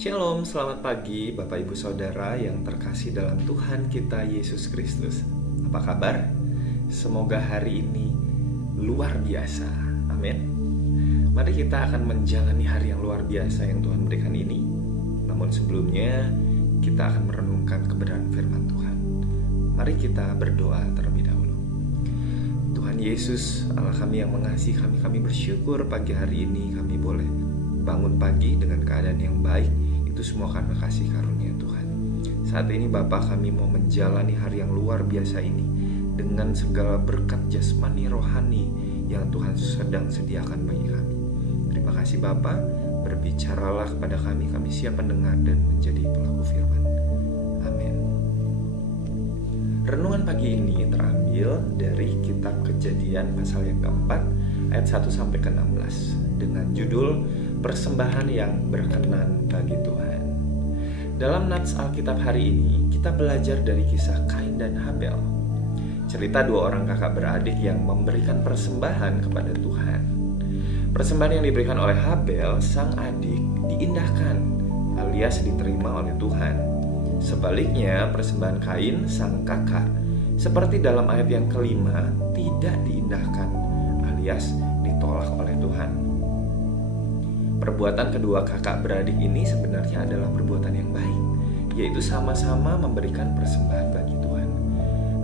Shalom, selamat pagi Bapak Ibu Saudara yang terkasih dalam Tuhan kita Yesus Kristus. Apa kabar? Semoga hari ini luar biasa. Amin. Mari kita akan menjalani hari yang luar biasa yang Tuhan berikan ini. Namun sebelumnya kita akan merenungkan kebenaran firman Tuhan. Mari kita berdoa terlebih dahulu. Tuhan Yesus, Allah kami yang mengasihi kami bersyukur pagi hari ini kami boleh bangun pagi dengan keadaan yang baik. Itu semua karena kasih karunia Tuhan. Saat ini Bapa, kami mau menjalani hari yang luar biasa ini dengan segala berkat jasmani rohani yang Tuhan sedang sediakan bagi kami. Terima kasih Bapa, berbicaralah kepada kami siap mendengar dan menjadi pelaku firman. Amin. Renungan pagi ini terambil dari kitab Kejadian pasal yang keempat ayat 1 sampai ke 16 dengan judul Persembahan yang berkenan bagi Tuhan. Dalam nats Alkitab hari ini, kita belajar dari kisah Kain dan Habel. Cerita dua orang kakak beradik yang memberikan persembahan kepada Tuhan. Persembahan yang diberikan oleh Habel, sang adik, diindahkan alias diterima oleh Tuhan. Sebaliknya, persembahan Kain, sang kakak, seperti dalam ayat yang kelima, tidak diindahkan alias ditolak oleh Tuhan. Perbuatan kedua kakak beradik ini sebenarnya adalah perbuatan yang baik, yaitu sama-sama memberikan persembahan bagi Tuhan.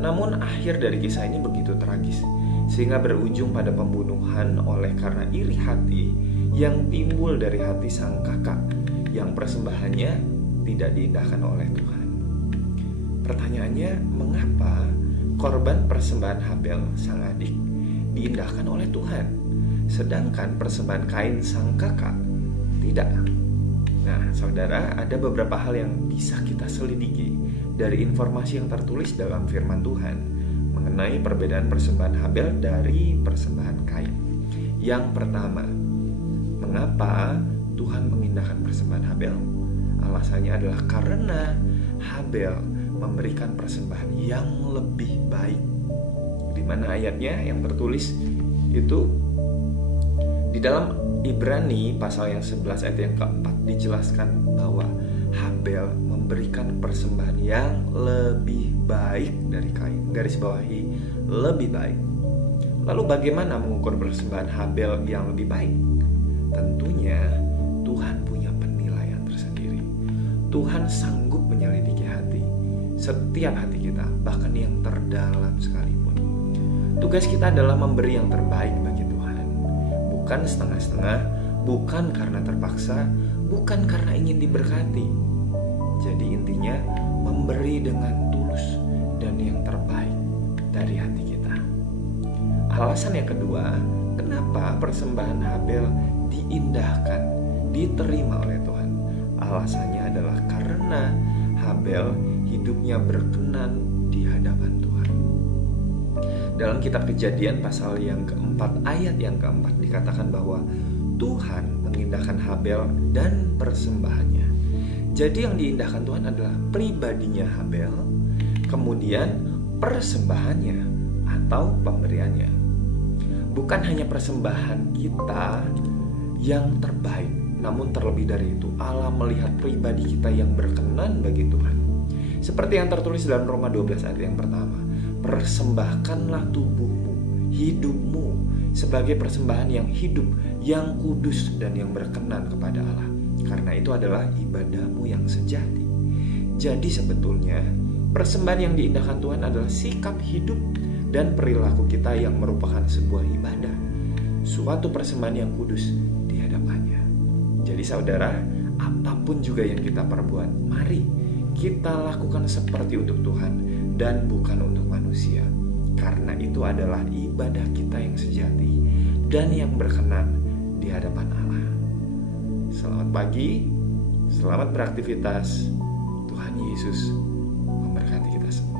Namun akhir dari kisah ini begitu tragis, sehingga berujung pada pembunuhan oleh karena iri hati yang timbul dari hati sang kakak yang persembahannya tidak diindahkan oleh Tuhan. Pertanyaannya, mengapa korban persembahan Habel sang adik diindahkan oleh Tuhan, sedangkan persembahan Kain sang kakak tidak? Nah, saudara, ada beberapa hal yang bisa kita selidiki dari informasi yang tertulis dalam firman Tuhan mengenai perbedaan persembahan Habel dari persembahan Kain. Yang pertama, mengapa Tuhan mengindahkan persembahan Habel? Alasannya adalah karena Habel memberikan persembahan yang lebih baik. Di mana ayatnya yang tertulis itu di dalam Ibrani pasal yang 11 ayat yang keempat dijelaskan bahwa Habel memberikan persembahan yang lebih baik dari Kain. Garis bawahi, lebih baik. Lalu bagaimana mengukur persembahan Habel yang lebih baik? Tentunya Tuhan punya penilaian tersendiri. Tuhan sanggup menyelidiki hati, setiap hati kita, bahkan yang terdalam sekalipun. Tugas kita adalah memberi yang terbaik bagi Tuhan, bukan setengah-setengah, bukan karena terpaksa, bukan karena ingin diberkati. Jadi intinya memberi dengan tulus dan yang terbaik dari hati kita. Alasan yang kedua, kenapa persembahan Habel diindahkan, diterima oleh Tuhan? Alasannya adalah karena Habel hidupnya berkenan di hadapan Tuhan. Dalam kitab Kejadian pasal yang keempat ayat yang keempat dikatakan bahwa Tuhan mengindahkan Habel dan persembahannya. Jadi yang diindahkan Tuhan adalah pribadinya Habel, kemudian persembahannya atau pemberiannya. Bukan hanya persembahan kita yang terbaik, namun terlebih dari itu Allah melihat pribadi kita yang berkenan bagi Tuhan. Seperti yang tertulis dalam Roma 12 ayat yang pertama, persembahkanlah tubuhmu, hidupmu sebagai persembahan yang hidup, yang kudus dan yang berkenan kepada Allah. Karena itu adalah ibadahmu yang sejati. Jadi sebetulnya persembahan yang diindahkan Tuhan adalah sikap hidup dan perilaku kita yang merupakan sebuah ibadah, suatu persembahan yang kudus di hadapannya. Jadi saudara, apapun juga yang kita perbuat, mari kita lakukan seperti untuk Tuhan dan bukan untuk manusia. Karena itu adalah ibadah kita yang sejati dan yang berkenan di hadapan Allah. Selamat pagi, selamat beraktivitas. Tuhan Yesus memberkati kita semua.